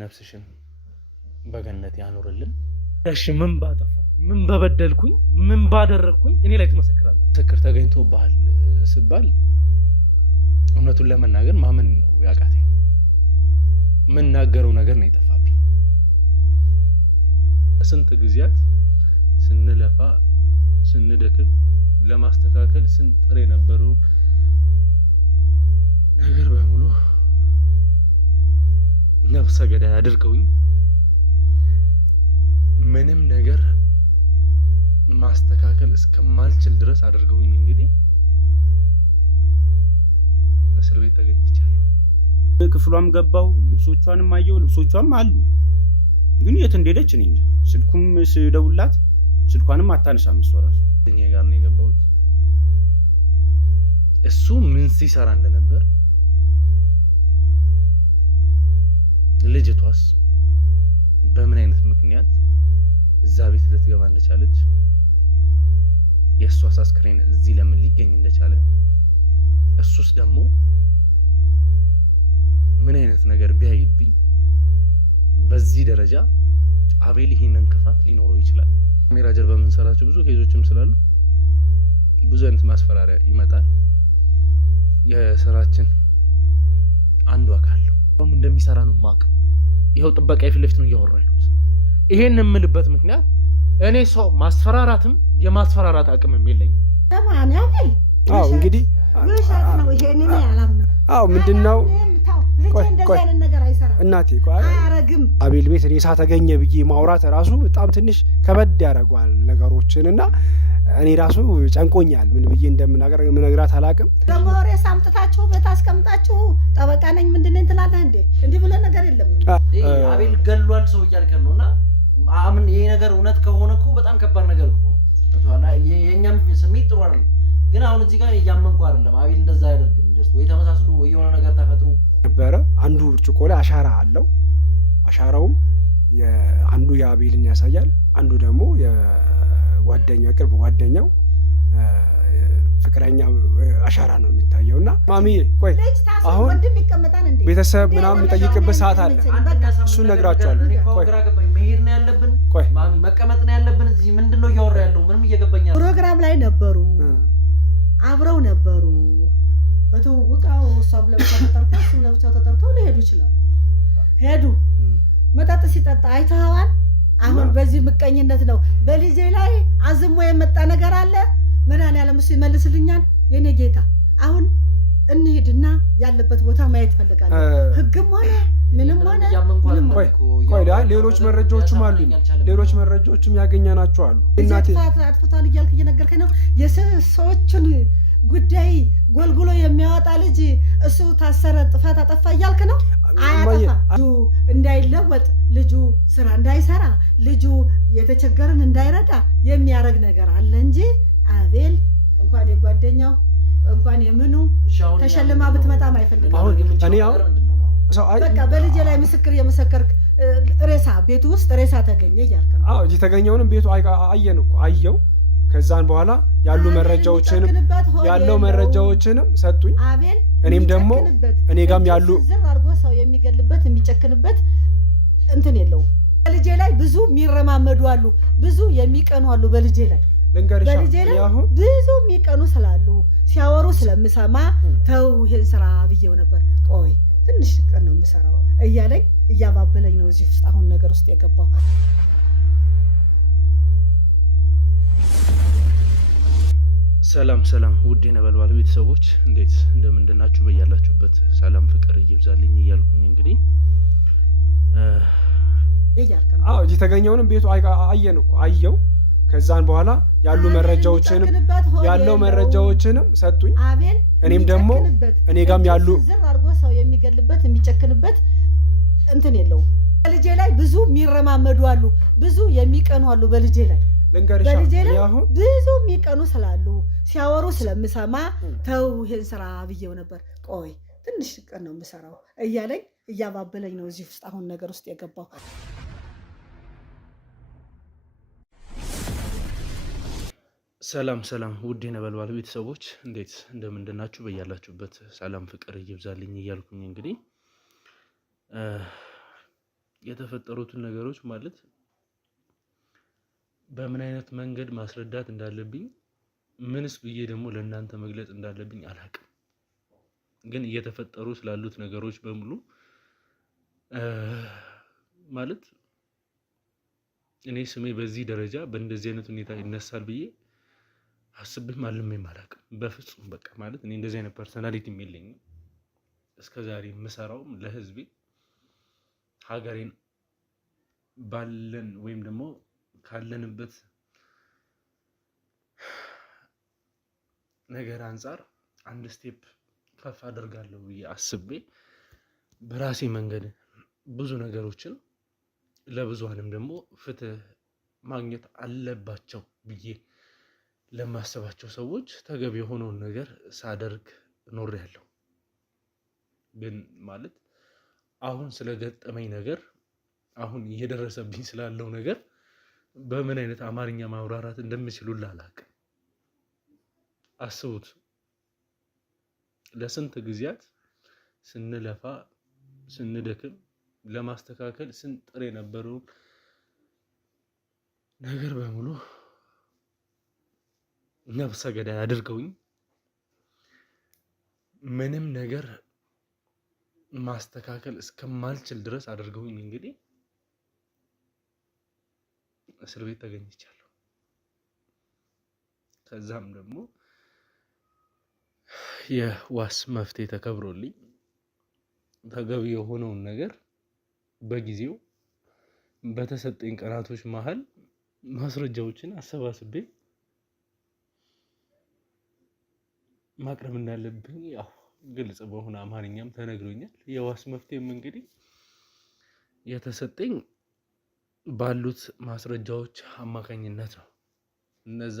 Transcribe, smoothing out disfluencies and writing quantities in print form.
ነፍስሽን በገነት ያኖርልን። እሺ ምን ባጠፋው ምን በበደልኩኝ ምን ባደረግኩኝ እኔ ላይ ትመሰክራለህ? ምስክር ተገኝቶብሃል ስባል እውነቱን ለመናገር ማመን ነው ያቃተኝ። የምናገረው ነገር ነው የጠፋብኝ። ስንት ጊዜያት ስንለፋ ስንደክም ለማስተካከል ስንጥር የነበረው ነገር በሙሉ ነፍሰ ገዳይ አድርገውኝ ምንም ነገር ማስተካከል እስከማልችል ድረስ አድርገውኝ እንግዲህ እስር ቤት ተገኝቻለሁ። ክፍሏም ገባው ልብሶቿንም አየው ልብሶቿም አሉ ግን የት እንደሄደች እኔ እንጃ። ስልኩም ስደውላት ስልኳንም አታነሳም። እሷ ራሱ እኛ ጋር ነው የገባሁት። እሱ ምን ሲሰራ እንደነበር ልጅቷስ በምን አይነት ምክንያት እዛ ቤት ልትገባ እንደቻለች የእሷስ አስክሬን እዚህ ለምን ሊገኝ እንደቻለ እሱስ ደግሞ ምን አይነት ነገር ቢያይብኝ በዚህ ደረጃ አቤል ይሄንን ክፋት ሊኖረው ይችላል። ካሜራ ጀርባ የምንሰራቸው ብዙ ኬዞችም ስላሉ ብዙ አይነት ማስፈራሪያ ይመጣል። የስራችን አንዱ አካል ነው እንደሚሰራ ነው የማውቀው። ይኸው ጥበቃ ፊት ለፊት ነው እያወራሁ ያሉት። ይሄን የምልበት ምክንያት እኔ ሰው ማስፈራራትም የማስፈራራት አቅምም የለኝም። ተማን ያብል እንግዲህ ነው ይሄንን ያላምነው ምንድነው እናቴ አያረግም። አቤል ቤት ሬሳ ተገኘ ብዬ ማውራት ራሱ በጣም ትንሽ ከበድ ያደርገዋል ነገሮችን እና እኔ ራሱ ጨንቆኛል። ምን ብዬ እንደምናገር ምነግራት አላውቅም። ደግሞ ሬሳ አምጥታችሁ ቤት አስቀምጣችሁ ጠበቃ ነኝ ምንድነው ትላለህ እንዴ? እንዲህ ብለ ነገር የለም። አቤል ገሏል ሰው እያልከን ነውና አምን ይሄ ነገር እውነት ከሆነ እኮ በጣም ከባድ ነገር እኮ ነው። የኛም ስሜት ጥሩ አይደለም። ግን አሁን እዚህ ጋር እያመንኩ አይደለም። አቤል እንደዛ አያደርግም። ወይ ተመሳስሎ ወይ የሆነ ነገር ተፈጥሮ ነበረ። አንዱ ብርጭቆ ላይ አሻራ አለው። አሻራውም አንዱ የአቤልን ያሳያል፣ አንዱ ደግሞ የጓደኛው የቅርብ ጓደኛው ፍቅረኛ አሻራ ነው የሚታየውና ማሚ ቆይ አሁን ቤተሰብ ምናምን የሚጠይቅበት ሰዓት አለ። እሱ ነግራቸዋለሁ። ቆይ መሄድ ነው ያለብን። ቆይ ማሚ መቀመጥ ነው ያለብን። እዚህ ምንድነው እያወራ ያለው? ምንም እየገባኝ አይደለም። ፕሮግራም ላይ ነበሩ፣ አብረው ነበሩ። በተውጣው ሐሳብ ለብቻው ተጠርተው እሱ ለብቻው ተጠርተው ሊሄዱ ይችላሉ። ሄዱ። መጣጥ ሲጠጣ አይተዋል። አሁን በዚህ ምቀኝነት ነው በልጄ ላይ አዝሞ የመጣ ነገር አለ። መናን ያለም እሱ ይመልስልኛል። የኔ ጌታ አሁን እንሂድና ያለበት ቦታ ማየት ፈልጋለሁ። ህግም ሆነ ምንም ሆነ ቆይ ሌሎች መረጃዎችም አሉ። ሌሎች መረጃዎችም ያገኘናቸው አሉ። እናቴ አጥፍቷል እያልክ እየነገርከኝ ነው። የሰዎችን ጉዳይ ጎልጉሎ የሚያወጣ ልጅ እሱ ታሰረ ጥፋት አጠፋ እያልክ ነው። አያጠፋ ልጁ እንዳይለወጥ ልጁ ስራ እንዳይሰራ ልጁ የተቸገረን እንዳይረዳ የሚያረግ ነገር አለ እንጂ አቤል እንኳን የጓደኛው እንኳን የምኑ ተሸልማ ብትመጣም አይፈልግም። በቃ በልጄ ላይ ምስክር የመሰከርክ ሬሳ ቤቱ ውስጥ ሬሳ ተገኘ እያልክ ነው። እዚህ ተገኘውንም ቤቱ አየን እኮ አየው። ከዛን በኋላ ያለው መረጃዎችንም ሰጡኝ። እኔም ደግሞ እኔ ጋም ያሉ ዝር አድርጎ ሰው የሚገልበት የሚጨክንበት እንትን የለውም። በልጄ ላይ ብዙ የሚረማመዱ አሉ፣ ብዙ የሚቀኑ አሉ። በልጄ ላይ በልጄ ላይ ብዙ የሚቀኑ ስላሉ ሲያወሩ ስለምሰማ ተው ይሄን ስራ ብዬው ነበር። ቆይ ትንሽ ቀን ነው የምሰራው እያለኝ እያባበለኝ ነው እዚህ ውስጥ አሁን ነገር ውስጥ የገባው። ሰላም ውድ የነበልባል ቤተሰቦች እንዴት እንደምንድናችሁ? በያላችሁበት ሰላም ፍቅር ይብዛልኝ እያልኩኝ እንግዲህ እዚህ ተገኘውንም ቤቱ አየን እኮ አየው። ከዛን በኋላ ያለው መረጃዎችንም ሰጡኝ። እኔም ደግሞ እኔ ጋም ያሉ ዝር አድርጎ ሰው የሚገልበት የሚጨክንበት እንትን የለውም። በልጄ ላይ ብዙ የሚረማመዱ አሉ፣ ብዙ የሚቀኑ አሉ። በልጄ ላይ በልጄ ላይ ብዙ የሚቀኑ ስላሉ ሲያወሩ ስለምሰማ ተው ይሄን ስራ ብዬው ነበር። ቆይ ትንሽ ቀን ነው የምሰራው እያለኝ እያባበለኝ ነው እዚህ ውስጥ አሁን ነገር ውስጥ የገባው። ሰላም ውድ የነበልባል ቤተሰቦች እንዴት እንደምንድናችሁ? በያላችሁበት ሰላም ፍቅር ይብዛልኝ እያልኩኝ እንግዲህ የተፈጠሩትን ነገሮች ማለት በምን አይነት መንገድ ማስረዳት እንዳለብኝ ምንስ ብዬ ደግሞ ለእናንተ መግለጽ እንዳለብኝ አላውቅም። ግን እየተፈጠሩ ስላሉት ነገሮች በሙሉ ማለት እኔ ስሜ በዚህ ደረጃ በእንደዚህ አይነት ሁኔታ ይነሳል ብዬ አስቤም አልሜም አላውቅም በፍጹም። በቃ ማለት እኔ እንደዚህ አይነት ፐርሰናሊቲም የለኝም። እስከዛሬ የምሰራውም ለህዝቤ ሀገሬን ባለን ወይም ደግሞ ካለንበት ነገር አንጻር አንድ ስቴፕ ከፍ አደርጋለሁ ብዬ አስቤ በራሴ መንገድ ብዙ ነገሮችን ለብዙሃንም ደግሞ ፍትህ ማግኘት አለባቸው ብዬ ለማስባቸው ሰዎች ተገቢ የሆነውን ነገር ሳደርግ ኖሬያለሁ። ግን ማለት አሁን ስለገጠመኝ ነገር አሁን እየደረሰብኝ ስላለው ነገር በምን አይነት አማርኛ ማብራራት እንደምችሉላ አላውቅም። አስቡት፣ ለስንት ጊዜያት ስንለፋ ስንደክም ለማስተካከል ስንጥር የነበረውን ነገር በሙሉ ነፍሰ ገዳይ አድርገውኝ ምንም ነገር ማስተካከል እስከማልችል ድረስ አድርገውኝ እንግዲህ እስር ቤት ተገኝቻለሁ። ከዛም ደግሞ የዋስ መፍትሄ ተከብሮልኝ ተገቢ የሆነውን ነገር በጊዜው በተሰጠኝ ቀናቶች መሀል ማስረጃዎችን አሰባስቤ ማቅረብ እንዳለብኝ ያው ግልጽ በሆነ አማርኛም ተነግሮኛል። የዋስ መፍትሄም እንግዲህ የተሰጠኝ ባሉት ማስረጃዎች አማካኝነት ነው። እነዛ